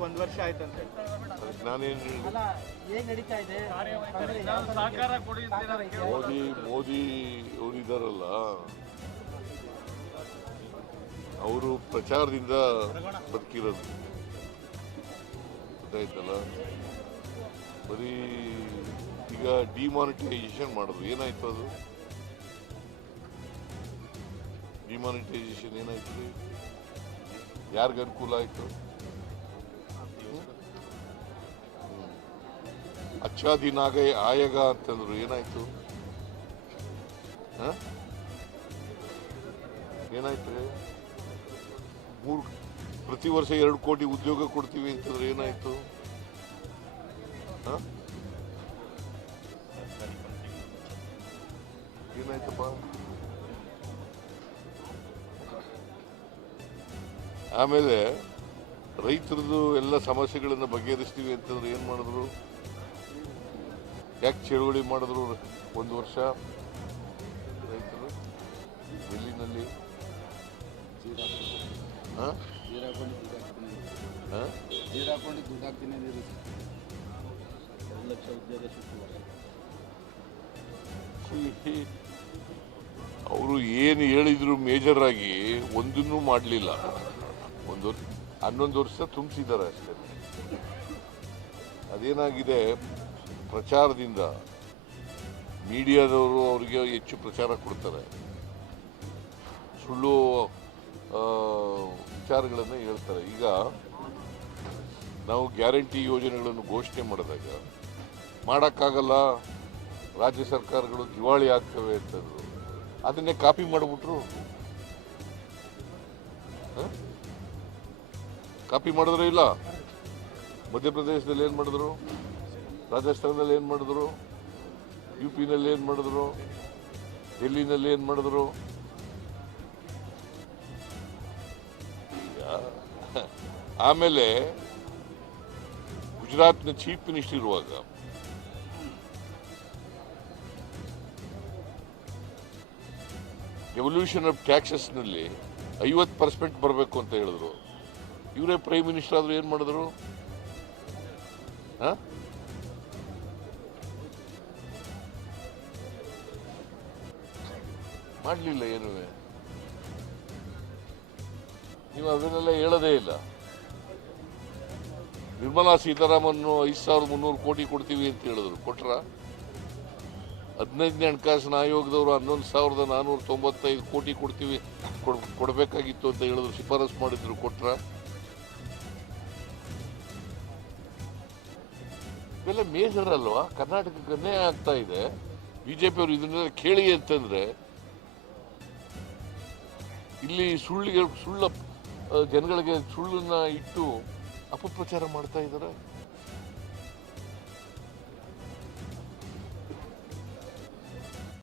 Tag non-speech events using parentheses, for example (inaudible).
ಒಂದು ವರ್ಷ ಆಯ್ತಂತೆ ನಾನೇನು ಮೋದಿ ಮೋದಿ ಅವರಿದ್ದಾರಲ್ಲ ಅವರು ಪ್ರಚಾರದಿಂದ ಬದುಕಿರೋದು. ಗೊತ್ತಾಯ್ತಲ್ಲ? ಬರೀ ಈಗ ಡಿಮಾನಿಟೈಸೇಷನ್ ಮಾಡೋದು. ಏನಾಯ್ತು ಅದು? ಡಿಮಾನಿಟೈಸೇಷನ್ ಏನಾಯ್ತು ರೀ ಯಾರಿಗೆ ಅನುಕೂಲ ಆಯಿತು? ಅಚ್ಚಾ ದಿನ ಆಗ ಆಯಗ ಅಂತಂದ್ರು ಏನಾಯ್ತು? ಏನಾಯ್ತು? ಮೂರು, ಪ್ರತಿ ವರ್ಷ ಎರಡು ಕೋಟಿ ಉದ್ಯೋಗ ಕೊಡ್ತೀವಿ ಅಂತಂದ್ರೆ ಏನಾಯ್ತು? ಏನಾಯ್ತಪ್ಪ? ಆಮೇಲೆ ರೈತರದ್ದು ಎಲ್ಲ ಸಮಸ್ಯೆಗಳನ್ನು ಬಗೆಹರಿಸ್ತೀವಿ ಅಂತಂದ್ರೆ ಏನು ಮಾಡಿದ್ರು? ಯಾಕೆ ಚಳುವಳಿ ಮಾಡಿದ್ರು ಒಂದು ವರ್ಷ ರೈತರು? ಡೆಲ್ಲಿನಲ್ಲಿ ಅವರು ಏನು ಹೇಳಿದ್ರು ಮೇಜರ್ ಆಗಿ ಒಂದನ್ನೂ ಮಾಡಲಿಲ್ಲ. ಒಂದು ವರ್ಷ- ಹನ್ನೊಂದು ವರ್ಷ ತುಂಬಿಸಿದ್ದಾರೆ ಅಷ್ಟೇ. ಅದೇನಾಗಿದೆ, ಪ್ರಚಾರದಿಂದ ಮೀಡಿಯಾದವರು ಅವರಿಗೆ ಹೆಚ್ಚು ಪ್ರಚಾರ ಕೊಡ್ತಾರೆ. ಸುಳ್ಳು ವಿಚಾರಗಳನ್ನು ಹೇಳ್ತಾರೆ. ಈಗ ನಾವು ಗ್ಯಾರಂಟಿ ಯೋಜನೆಗಳನ್ನು ಘೋಷಣೆ ಮಾಡಿದಾಗ, ಮಾಡೋಕ್ಕಾಗಲ್ಲ, ರಾಜ್ಯ ಸರ್ಕಾರಗಳು ದಿವಾಳಿ ಆಗ್ತವೆ ಅಂತಂದರು ಅದನ್ನೇ ಕಾಪಿ ಮಾಡಿಬಿಟ್ರು. ಕಾಪಿ ಮಾಡಿದ್ರು ಇಲ್ಲ? ಮಧ್ಯಪ್ರದೇಶದಲ್ಲಿ ಏನು ಮಾಡಿದ್ರು? ರಾಜಸ್ಥಾನದಲ್ಲಿ ಏನು ಮಾಡಿದ್ರು? ಯು ಪಿನಲ್ಲಿ ಏನು ಮಾಡಿದ್ರು? ಡೆಲ್ಲಿನಲ್ಲಿ ಏನು ಮಾಡಿದ್ರು? (laughs) ಆಮೇಲೆ ಗುಜರಾತ್ನ ಚೀಫ್ ಮಿನಿಸ್ಟರ್ ಇರುವಾಗ ಎವಲ್ಯೂಷನ್ ಆಫ್ ಟ್ಯಾಕ್ಸಸ್ನಲ್ಲಿ ಐವತ್ತು ಪರ್ಸೆಂಟ್ ಬರಬೇಕು ಅಂತ ಹೇಳಿದ್ರು. ಇವರೇ ಪ್ರೈಮ್ ಮಿನಿಸ್ಟರ್ ಆದ್ರೂ ಏನು ಮಾಡಿದ್ರು? ಹಾಂ? ಮಾಡಲಿಲ್ಲ ಏನೂ? ನೀವು ಅದನ್ನೆಲ್ಲ ಹೇಳೋದೇ ಇಲ್ಲ. ನಿರ್ಮಲಾ ಸೀತಾರಾಮನ್ ಐದು ಸಾವಿರದ ಮುನ್ನೂರು ಕೋಟಿ ಕೊಡ್ತೀವಿ ಅಂತ ಹೇಳಿದ್ರು. ಕೊಟ್ರ? ಹದಿನೈದನೇ ಹಣಕಾಸಿನ ಆಯೋಗದವರು ಹನ್ನೊಂದು ಸಾವಿರದ ನಾನ್ನೂರ ತೊಂಬತ್ತೈದು ಕೋಟಿ ಕೊಡ್ತೀವಿ, ಕೊಡ್- ಕೊಡ್ಬೇಕಾಗಿತ್ತು ಅಂತ ಹೇಳಿದ್ರು. ಶಿಫಾರಸು ಮಾಡಿದ್ರು. ಕೊಟ್ರ? ಇವೆಲ್ಲ ಮೇಜರ್ ಅಲ್ವಾ ಕರ್ನಾಟಕಕ್ಕೆ ಆಗ್ತಾ ಇದೆ. ಬಿಜೆಪಿ ಅವರು ಇದನ್ನೆಲ್ಲ ಕೇಳಿ ಅಂತಂದ್ರೆ ಇಲ್ಲಿ ಸುಳ್ಳಿಗೆ ಸುಳ್ಳ ಜನಗಳಿಗೆ ಸುಳ್ಳನ್ನ ಇಟ್ಟು ಅಪಪ್ರಚಾರ ಮಾಡ್ತಾ ಇದ್ದಾರೆ.